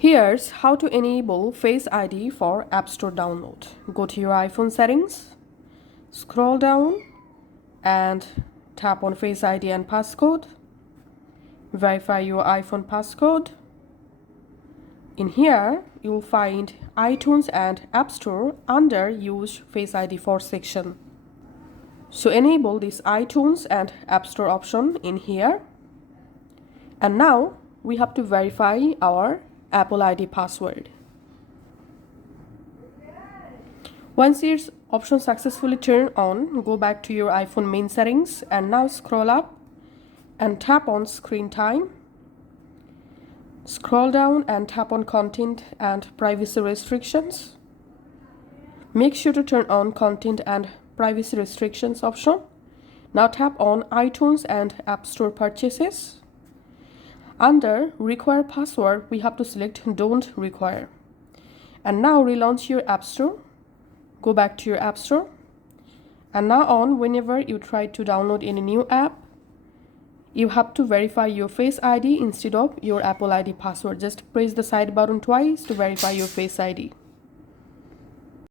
Here's how to enable Face ID for App Store download. Go to your iPhone settings, scroll down and tap on Face ID and passcode. Verify your iPhone passcode. In here, you will find iTunes and App Store under Use Face ID for section. So enable this iTunes and App Store option in here. And now we have to verify our Apple ID password. Once this option successfully turned on, go back to your iPhone main settings and now scroll up and tap on Screen Time. Scroll down and tap on Content and Privacy Restrictions. Make sure to turn on Content and Privacy Restrictions option. Now tap on iTunes and App Store purchases. Under Require Password, we have to select Don't Require. And now relaunch your App Store. Go back to your App Store. And now on, whenever you try to download any new app, you have to verify your Face ID instead of your Apple ID password. Just press the side button twice to verify your Face ID.